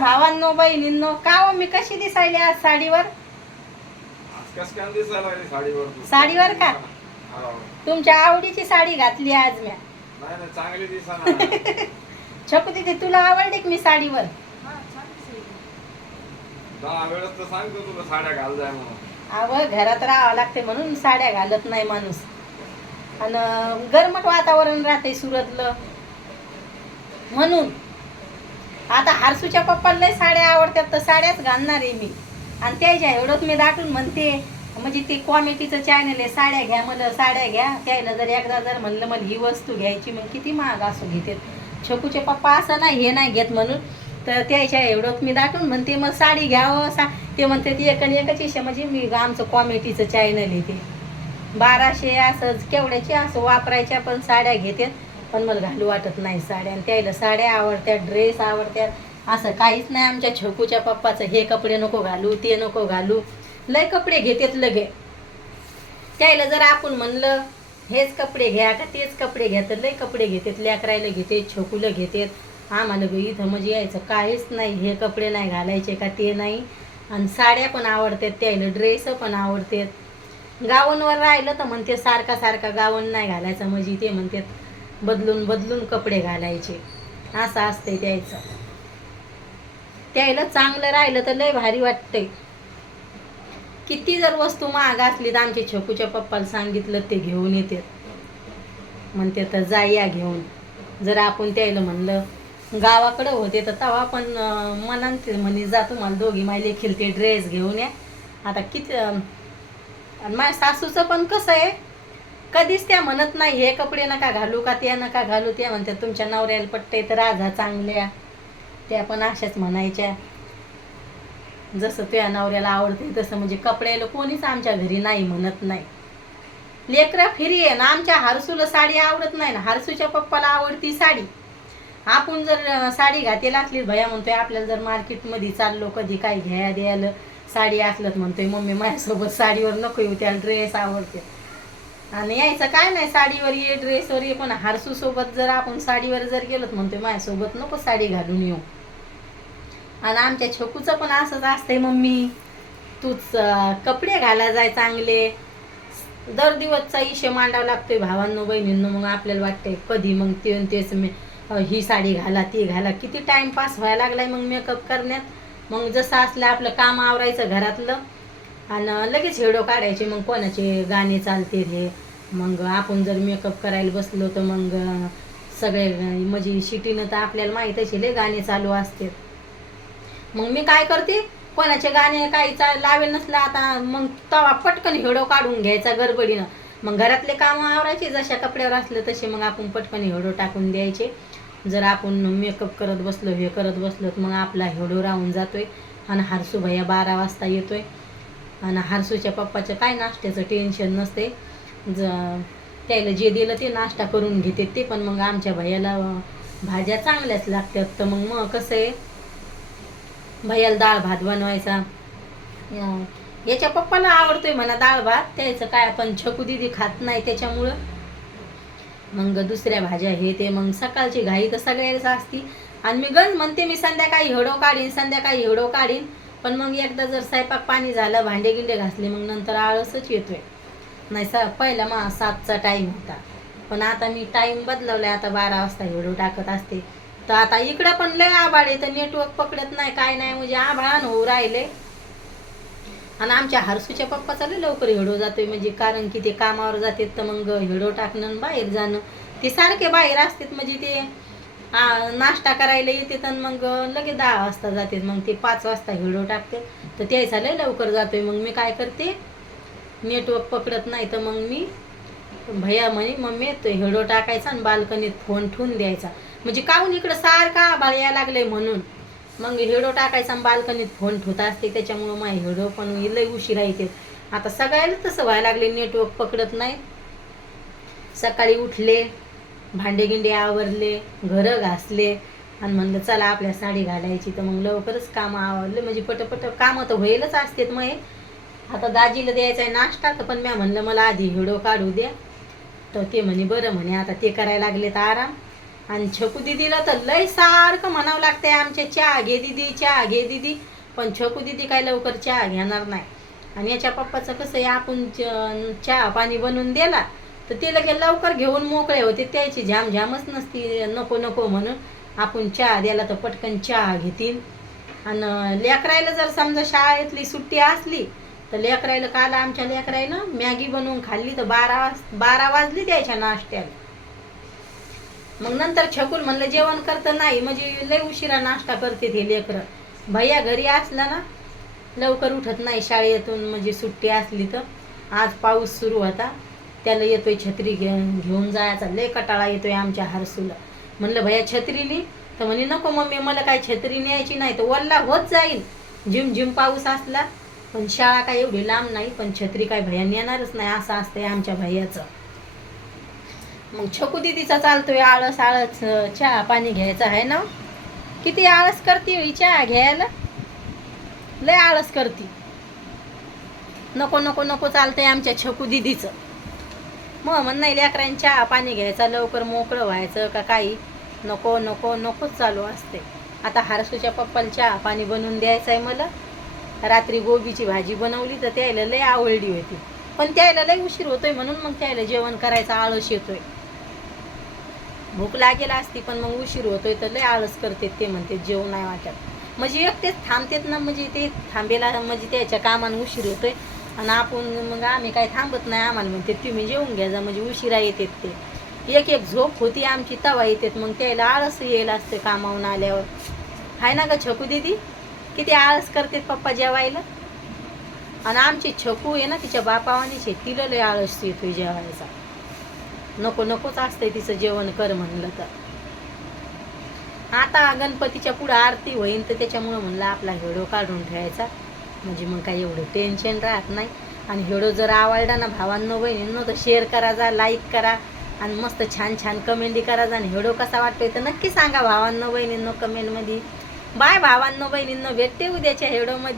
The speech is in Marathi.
भावांनो बहिणींनो का हो मी कशी दिसायली आज साडीवर? साडीवर? का? हो. तुमच्या आवडीची साडी घातली आज म्या चांगली दिसा छकू तिथे तुला आवडली का मी साडीवर? दहा वेळेस तर सांगतो तुला साड्या घाल जाय म्हणून. अव घरात राहावं लागते म्हणून साड्या घालत नाही माणूस. आणि गरमट वातावरण राहते सुरतलं. म्हणून. आता हारसूच्या पप्पाला साड्या आवडतात तर साड्याच घालणार आहे मी. आणि त्याच्या एवढंच मी दाटून म्हणते म्हणजे ते क्वालिटीचं चॅनल आहे साड्या घ्या मला साड्या घ्या. त्याला जर एकदा जर म्हणलं मला ही वस्तू घ्यायची मग किती महाग असू घेते छोकूचे पप्पा असं नाही हे नाही घेत म्हणून. तर त्याच्या एवढंच मी दाटून म्हणते मग साडी घ्यावं सा ते म्हणते ती एक आणि म्हणजे मी आमचं क्वालिटीचं चॅनल आहे ते. बाराशे असं केवढ्याचे असं वापरायच्या पण साड्या घेतात. पण मला घालू वाटत नाही साड्या. आणि त्याला साड्या आवडत्या ड्रेस आवडत्या असं काहीच नाही. आमच्या छकूच्या पप्पाचं हे कपडे नको घालू ते नको घालू. लय कपडे घेतात लगे. त्याला जर आपण म्हणलं हेच कपडे घ्या का तेच कपडे घ्या तर लय कपडे घेतात लेकरायला घेतात छोकूला घेतात. आम्हाला बी इथं म्हणजे यायचं काहीच नाही. हे कपडे नाही घालायचे का ते नाही. आणि साड्या पण आवडतात त्याला ड्रेस पण आवडतात गावनवर राहिलं तर म्हणते सारखा सारखा गावन नाही घालायचं म्हणजे ते म्हणतात. बदलून बदलून कपडे घालायचे. असं असते त्यायचं त्यायला चांगलं राहिलं तर लय भारी वाटते किती जर वस्तू महाग असली तर आमच्या छकूच्या पप्पाला सांगितलं ते घेऊन येतात म्हणते तर जा या घेऊन. जर आपण त्यायला म्हणलं गावाकडं होते तर तेव्हा पण मनान ते म्हणे जा तुम्हाला दोघी मायले ते ड्रेस घेऊन या. आता किती आणि माझ्या सासूचं पण कसं आहे कधीच त्या म्हणत नाही हे कपडे नका घालू का त्या नका घालू त्या म्हणतात तुमच्या नवऱ्याला पट्टे तर राजा चांगल्या. त्या पण अशाच म्हणायच्या. जसं तुझ्या नवऱ्याला आवडते तसं म्हणजे कपड्याला कोणीच आमच्या घरी नाही म्हणत नाही. लेकरा फिरी आहे ना आमच्या हारसूला साडी आवडत नाही ना. हारसूच्या पप्पाला आवडती साडी. आपण जर साडी घातेल असली भया म्हणतोय आपल्याला जर मार्केटमध्ये चाललो कधी काय घ्या द्यायला साडी असलं म्हणतोय मम्मी माझ्यासोबत साडीवर नको येऊ त्याला ड्रेस आवडते. आणि यायचं काय नाही साडीवर ये ड्रेसवर ये पण हारसू सोबत जर आपण साडीवर जर गेलो तर म्हणतोय माझ्यासोबत नको साडी घालून येऊ. आणि आमच्या छोकूचं पण असंच असतंय मम्मी तूच कपडे घाला जाय चांगले. दर दिवसचा इशे मांडावा लागतोय भावांनो बहिणींनो मग आपल्याला वाटतंय कधी मग ते तेच मी ही साडी घाला ती घाला. किती टाइमपास व्हायला लागलाय मग मेकअप करण्यात? मग जसं असलं आपलं काम आवरायचं घरातलं आणि लगेच व्हिडिओ काढायचे मग कोणाचे गाणे चालते हे. मग आपण जर मेकअप करायला बसलो तर मग सगळे म्हणजे शिटीनं तर आपल्याला माहीत असेल गाणे चालू असते मग मी काय करते कोणाचे गाणे काही चा लावे नसलं आता मग तवा पटकन हिडो काढून घ्यायचा गडबडीनं. मग घरातले कामं आवरायचे जशा कपड्यावर असलं तसे मग आपण पटकन हिडो टाकून द्यायचे. जर आपण मेकअप करत बसलो हे करत बसलो तर मग आपला हिडो राहून जातोय. आणि हारसू भैया बारा वाजता येतोय. आणि हारसूच्या पप्पाचं काय नाश्त्याचं टेन्शन नसते. ज त्याला जे दिलं ते नाश्ता करून घेते ते पण मग आमच्या भैयाला भाज्या चांगल्याच लागतात. तर मग मग कसं आहे? भैयाला डाळ भात बनवायचा. याच्या पप्पाला आवडतोय म्हणा डाळ भात. त्याचं काय आपण छकू दिदी खात नाही त्याच्यामुळं. मग दुसऱ्या भाज्या हे ते मग सकाळची घाई तर सगळ्याच असती. आणि मी गंज म्हणते मी संध्याकाळी हेडो काढीन संध्याकाळी हेडो काढीन. पण मग एकदा जर स्वयंपाक पाणी झालं भांडे गिंडे घासले मग नंतर आळसच येतोय. नाही सा पहिला मा सातचा टाईम होता. पण आता मी टाईम बदलवलाय आता बारा वाजता व्हिडिओ टाकत असते. तर आता इकडं पण लय आभाळ आहे तर नेटवर्क पकडत नाही काय नाही म्हणजे आभाळान होऊ राहिले. आणि आमच्या हरसूच्या पप्पाचा लय लवकर हिडो जातोय म्हणजे कारण की ते कामावर जातात तर मग हिडो टाकणं आणि बाहेर जाणं. ते सारखे बाहेर असतात म्हणजे ते आ, नाश्ता करायला येते तर मग लगेच दहा वाजता जाते मग ते पाच वाजता हिडो टाकते. तर त्याचा लय लवकर जातोय. मग मी काय करते नेटवर्क पकडत नाही तर मग मी भैया म्हणे मम्मी तो हिडो टाकायचा आणि बाल्कनीत फोन ठेवून द्यायचा. म्हणजे काहून इकडं सारखा आभाळ यायला लागले म्हणून. मग हिडो टाकायचा आणि बाल्कनीत फोन ठेवता असते. त्याच्यामुळं माझे हिडो पण लय उशिरा येते. आता सगळ्याला तसं व्हायला लागले नेटवर्क पकडत नाही. सकाळी उठले. भांडे गिंडे आवरले घरं घासले आणि म्हणलं चला आपल्या साडी घालायची. तर मग लवकरच कामं आवडले म्हणजे पटपट कामं तर होईलच असतात मग हे. आता दाजीला द्यायचा आहे नाश्ता तर पण म्या म्हणलं मला आधी हिडो काढू द्या. तर ते म्हणे बरं म्हणे आता ते करायला लागले तर आराम. आणि छकू दिदीला तर लय सारखं म्हणावं लागतंय आमच्या चहा घे दिदी चहा घे दिदी. पण छकू दिदी काय लवकर चहा घेणार नाही. आणि याच्या पप्पाचं कसं आहे आपण च- चहा पाणी बनवून दिला तर ते लगे लवकर घेऊन मोकळे होते. त्याची झाम झामच नसती. नको नको म्हणून आपण चहा द्यायला तर पटकन चहा घेतील. आणि लेकरायला जर समजा शाळेतली सुट्टी असली तर लेकरायला काल आमच्या लेकरायनं मॅगी बनवून खाल्ली तर बारा वाज बारा वाजली द्यायच्या नाश्त्याला. मग नंतर छकुल म्हणलं जेवण करतं नाही. म्हणजे लय उशिरा नाश्ता करते ते लेकरं. भैया घरी असला ना लवकर उठत नाही शाळेतून. म्हणजे सुट्टी असली तर. आज पाऊस सुरू होता. त्याला येतोय छत्री घेऊन घेऊन जायचा. लय कटाळा येतोय आमच्या हरसूला. म्हणलं भैया छत्रीनी तर म्हणे नको मम्मी मला काय छत्री न्यायची नाही. तर वल्ला होत जाईल झिम झिम पाऊस असला. पण शाळा काय एवढी लांब नाही पण छत्री काय भैया नेणारच नाही असं असतंय आमच्या भैयाचं. मग छकू दिदीचा चालतोय आळस आळस. चहा पाणी घ्यायचा आहे ना? किती आळस करते ही चहा घ्यायला? लय आळस करते. नको नको नको चालतंय आमच्या छकू दिदीचं. मग म्हण नाही लेकरांनी चहा पाणी घ्यायचा लवकर मोकळं व्हायचं का काही? नको नको नकोच चालू असते. आता हारसूच्या पप्पाला चहा पाणी बनवून द्यायचं आहे मला. रात्री गोबीची भाजी बनवली तर त्याला लय आवडली होती. पण त्याला लय उशीर होतोय म्हणून मग त्याला जेवण करायचा आळस येतोय. भूक लागेल असती पण मग उशीर होतोय तर लय आळस करते ते म्हणते जेवण नाही वाटत. म्हणजे एकटेच थांबतेत ना म्हणजे ते थांबेला म्हणजे त्याच्या कामानं उशीर होतोय. आणि आपण मग आम्ही काय थांबत नाही आम्हाला म्हणते तुम्ही जेवून घ्या जा म्हणजे उशिरा येतात ते. एक एक झोप होती आमची तवा येतात. मग त्याला आळस येईल असते कामावून आल्यावर. हाय ना ग छकू दीदी? किती आळस करते पप्पा जेवायला? आणि आमची छकू आहे ना तिच्या बापावानीच आहे तिला लय आळस येतो जेवायचा. नको नकोच असतंय तिचं जेवण कर म्हणलं तर. आता गणपतीच्या पुढं आरती होईन तर त्याच्यामुळं म्हणलं आपला व्हिडिओ काढून ठेवायचा. म्हणजे मग काही एवढं टेन्शन राहत नाही. आणि व्हिडिओ जर आवडला ना भावांनो बहिणींनो तर शेअर करा जा लाईक करा. आणि मस्त छान छान कमेंटी करा जा. आणि व्हिडिओ कसा वाटतोय तर नक्की सांगा भावांनो बहिणींनो कमेंटमध्ये बाय भावांनो बहिणींनो. भेटते उद्याच्या व्हिडिओमध्ये